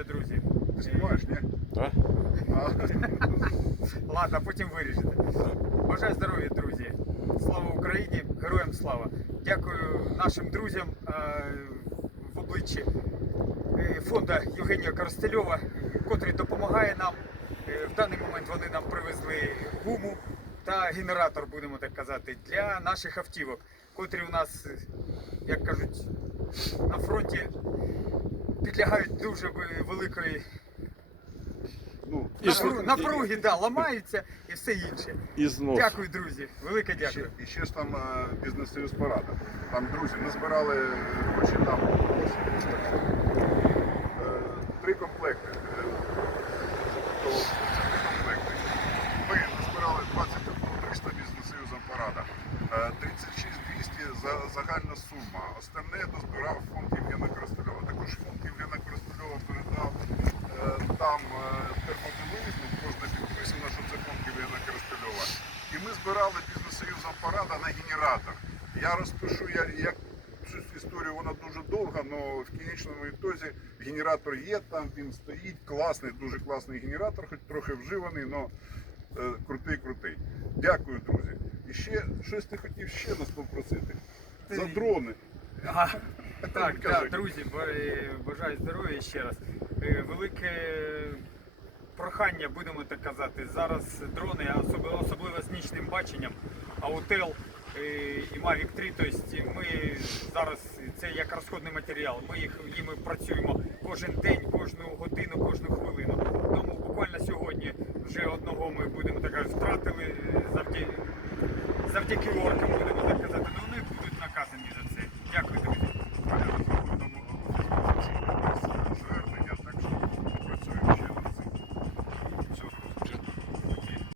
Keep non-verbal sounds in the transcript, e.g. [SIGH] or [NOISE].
здоров'я, друзі. Ти знімаєш, ні? Так? Ладно, потім виріжете. Бажаю здоров'я, друзі. Слава Україні! Героям слава! Дякую нашим друзям е, в обличчі е, фонду Євгенія Коростельова, котрий допомагає нам. Е, В даний момент вони нам привезли гуму та генератор, будемо так казати, для наших автівок, котрі у нас, як кажуть, на фронті підлягають дуже великої ну, І напруги, напруги да, ламаються і все інше. І знос. Дякую, друзі. Велике і ще, дякую. і ще ж там е, бізнес-союз парада. Там друзі, ми збирали гроші там е, три комплекти. Е, то три комплекти. Ми назбирали 21 300 бізнес-союзом парада. Е, 36 200 за загальна сума. Остальне дозбирав фонд Євгена Коростельова. Також фонд Євгена Коростельова передав е, там е, термобілизну, кожна підписано, що це фонд Євгена Коростельова. І ми збирали бізнес-союзом парада на генератор. Я розпишу, я, як цю історію вона дуже довга, але в кінечному ітозі генератор є, там він стоїть, класний, дуже класний генератор, хоч трохи вживаний, але крутий, крутий. Дякую, друзі. І ще щось ти хотів ще нас попросити. За дрони. Ага. [LAUGHS] Так, так, друзі, е, бажаю здоров'я ще раз. Е, Велике прохання, будемо так казати. Зараз дрони, особливо, з нічним баченням, Аутел е, і Mavic 3, тобто ми зараз це як розходний матеріал. Ми їх їми працюємо кожен день, кожну годину, кожну хвилину. Тому буквально сьогодні вже одного ми будемо так втратили завдяки завдяки оркам.